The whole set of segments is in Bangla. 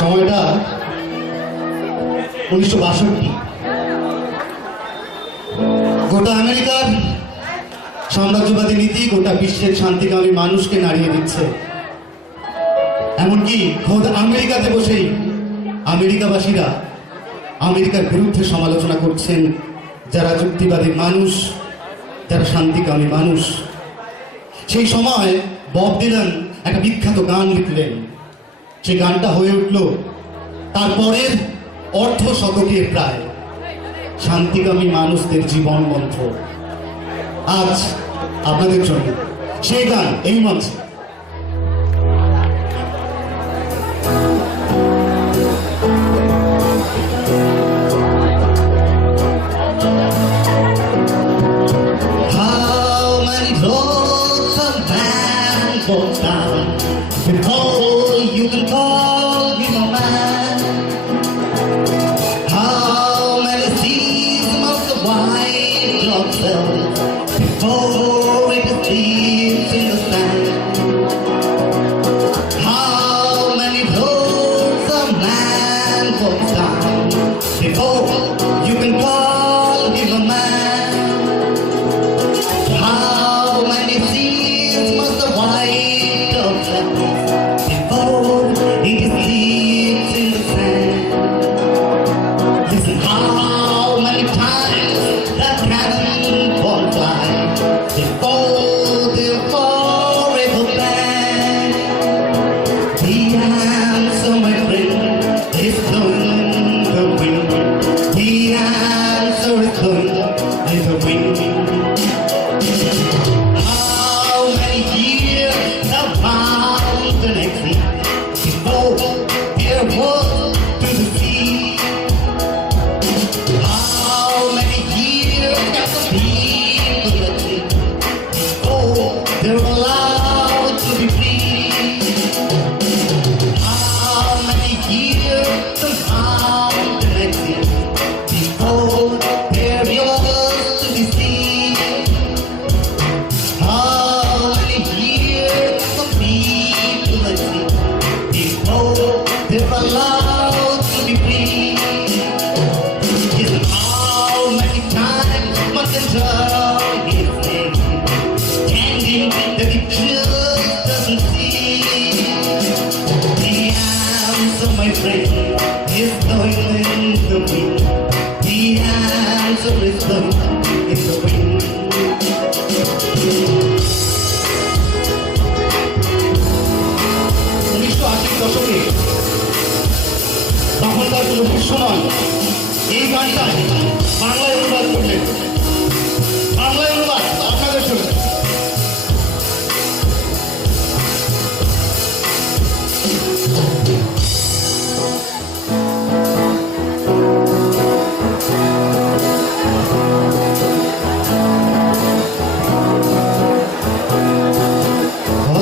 সময়টা 1962। গোটা আমেরিকার সাম্রাজ্যবাদী নীতি গোটা বিশ্বের শান্তিকামী মানুষকে নাড়িয়ে দিচ্ছে। এমনকি খোদ আমেরিকাতে বসেই আমেরিকাবাসীরা আমেরিকার বিরুদ্ধে সমালোচনা করছেন, যারা যুক্তিবাদী মানুষ, যারা শান্তিকামী মানুষ। সেই সময় বব ডিলান একটা বিখ্যাত গান লিখলেন। সেই গানটা হয়ে উঠল তারপরের অর্ধ শতকের প্রায় শান্তিকামী মানুষদের জীবন মন্ত্র। আজ আপনাদের জন্য সেই গান এই মঞ্চে। Before you can call him a man, how many seas must the white dog fell before it sleeps in the sand? How many roads a man walks down before you can call him a man? How many seas must the white dog fell before it sleeps in the sand? Listen, how many times that cannonball fly before they're forever banned? The answer, my friend, is blowing the wind. The answer is blowing in the wind. How many years have found the next sea before there was to the sea? How many years have the people that live before they're allowed to be free? How many years have found the next sea before they're yours to be seen? How many years some people I see before they're allowed to be free? Yes, how many times must I tell his name, pretending that he just doesn't see? The answer, my friend, is blowing in the wind. The answer is blowing in the wind. 1980 দশকে তখনকার কোনো বিশ্ব নয় এই গানটায় বাংলায় অনুবাদ করলেন। বাংলায় অনুবাদ আপনাদের জন্য।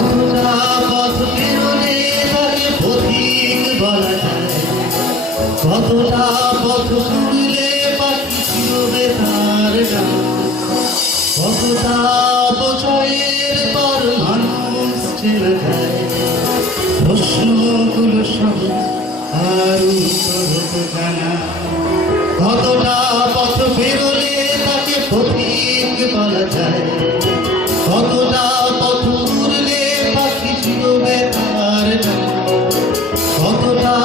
কতটা পথ পেরোলে তাকে পথিক বলা যায়, কতটা পথ ঘুরলে পাখি চিরবে তার ডাক, কতটা বছরের পর মানুষ চেনা যায়। প্রশ্নগুলো সহজ আর উত্তর তো জানা। কতটা পথ পেরোলে তাকে পথিক বলা যায়, কতটা পথ ঘুরলে পাখি চিরবে তার ডাক, কতটা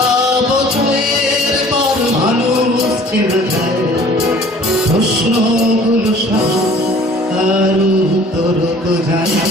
বছরের পর মানুষ চেনা যায়। প্রশ্নগুলো সহজ আর উত্তর তো জানা।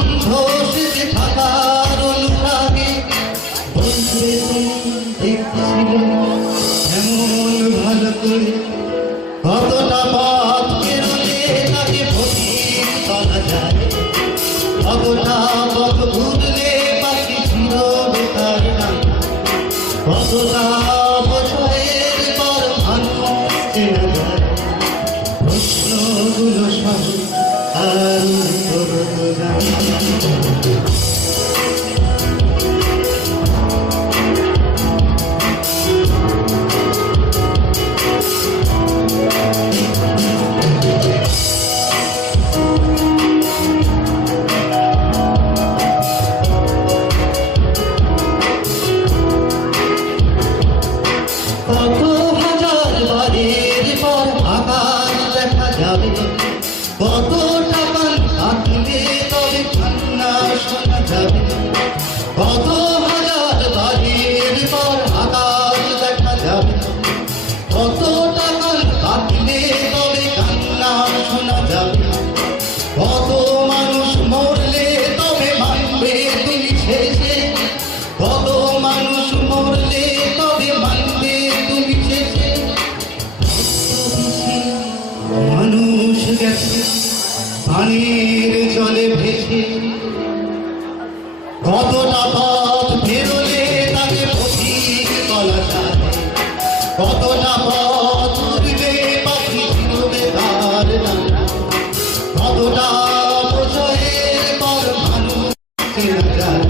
গন্ধ সেজে থাকার অনুরাগে বলবে দেখছিল এমন ভালো করে কতটা পথ পেরোলে তাকে ভোগের চলা যায় কতটা পথ ঘুরলে পাখি ফিরবে তার নাম কতটা বছরের পর মানুষ চেনা যায় প্রশ্নগুলো সব আর উত্তর তো জানি কত হাজার বারের পর আকাশ দেখা যাবে কত টাকা থাকলে তবে কান্না শোনা যাবে কত হাজার বারের পর আকাশ দেখা যাবে কত টাকা থাকলে তবে কান্না শোনা যাবে কত মানুষ মরলে তবে মানবে তুমি শেষে কত মানুষ মরলে তবে মানবে তুমি শেষে মানুষ গেছে পানির জলে ভেসে কতটা পথ বেরোলে তাকে পথিক বলা যায় কতটা পথ উঠবে পাখি ফিরবে তার নাম কতটা বছরের পর মানুষ চেনা যায়